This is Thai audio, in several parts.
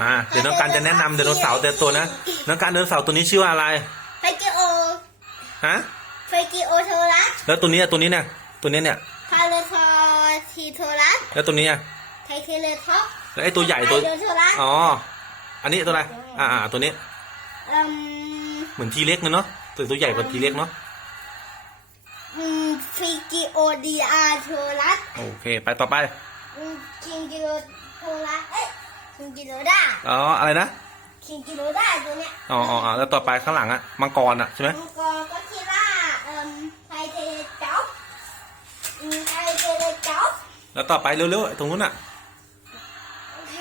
มาเดี๋ยวน้องการจะแนะนำไดโนเสาร์แต่ตัวนะน้องการไดโนเสาร์ตัวนี้ชื่อว่าอะไรเฟกิโอฮะเฟกิโอโทรัสแล้วตัวนี้อะตัวนี้เนี่ยตัวนี้เนี่ยพาเลทอทีโทรัสแล้วตัวนี้อะไทเทเลท็อปแล้วไอ้ตัวใหญ่ตัวไโดโทรัสอ๋ออันนี้ตัวอะไรอ่าอ่าตัวนี้เอ่มเหมือนทีเล็กเลยเนาะตัวตัวใหญ่กว่าทีเล็กเนาะอืมฟิกิโอดีอาร์โทรัสโอเค ไปต่อไป อืมคิงกิโลโทรัสเอ้ย คิงกิโลด้าอ๋ออะไรนะคิงกิโลด้าตัวเนี้ยอ๋ออ๋อแล้วต่อไปข้างหลังอะมังกรอะใช่ไหมมังกรก็คิล่าเอ่มไทเทเลจ็อปอืมไทเทเลจ็อปแล้วต่อไปเร็วๆตรงนู้นอะโอเค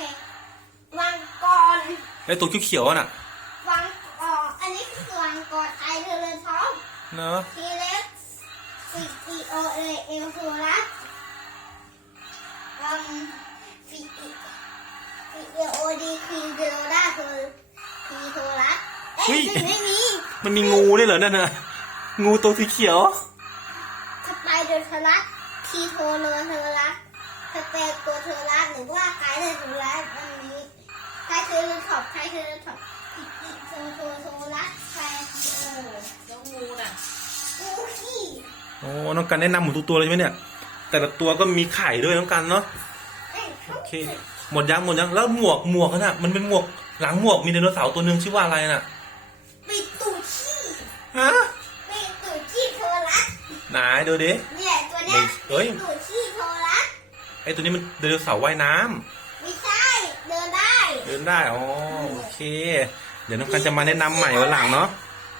มังกรไอตัวเขียวๆอะน่ะวังอ๋ออันนี้คือวังกอดไทเทเลท็อปเนาะทีเล็กฟิกิโอเอเอลโทรัสอืม กิโอดีคิงกิโลด้าคือทีโทรัสเอ้ย ไม่มีมันมีงูด้วยเหรอนั่นน่ะงูตัวสีเขียว สไปเดอร์โทรัสทีโทโลโทรัสสเปรโกโทรัสหรือว่าไกด์โทรัสอันนี้ไกด์เทเลท็อปไกด์เทเลท็อปฟิกิโซโทโทรัสไกด์ทีโอแล้วงูน่ะกูขี้โอ้น้องกันแนะนำหมดทุกตัวเลยใช่ไหมเนี่ย แต่ละตัวก็มีไข่ด้วยน้องกันเนาะ เอ้ย โอเค หมดยังหมดยังแล้วหมวกหมวกน่ะมันเป็นหมวกหลังหมวกมีไดโนเสาร์ตัวหนึ่งชื่อว่าอะไรน่ะปิดตูขี้ฮะปิดตูขี้โทรัสไหนดูดิเนี่ยตัวเนี้ยเฮ้ยปิดตูขี้โทรัสไอตัวนี้มันไดโนเสาร์ว่ายน้ำไม่ใช่เดินได้เดินได้อ๋อโอเค เดี๋ยวน้องกันจะมาแนะนำใหม่วันหลังเนาะ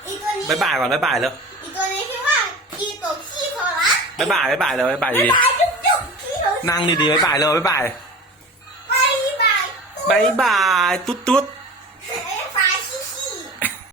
อีตัวนี้บายบายก่อนบายบายแล้วอีตัวนี้ชื่อว่าพีตูขี้โทรัสบายบายบายบายแล้วบายบายบายดีบายจุ๊บจุ๊บขี้โทรัส นั่งดีๆบายบายเลยบายบาย บายบาย ตุ๊ดตุ๊ด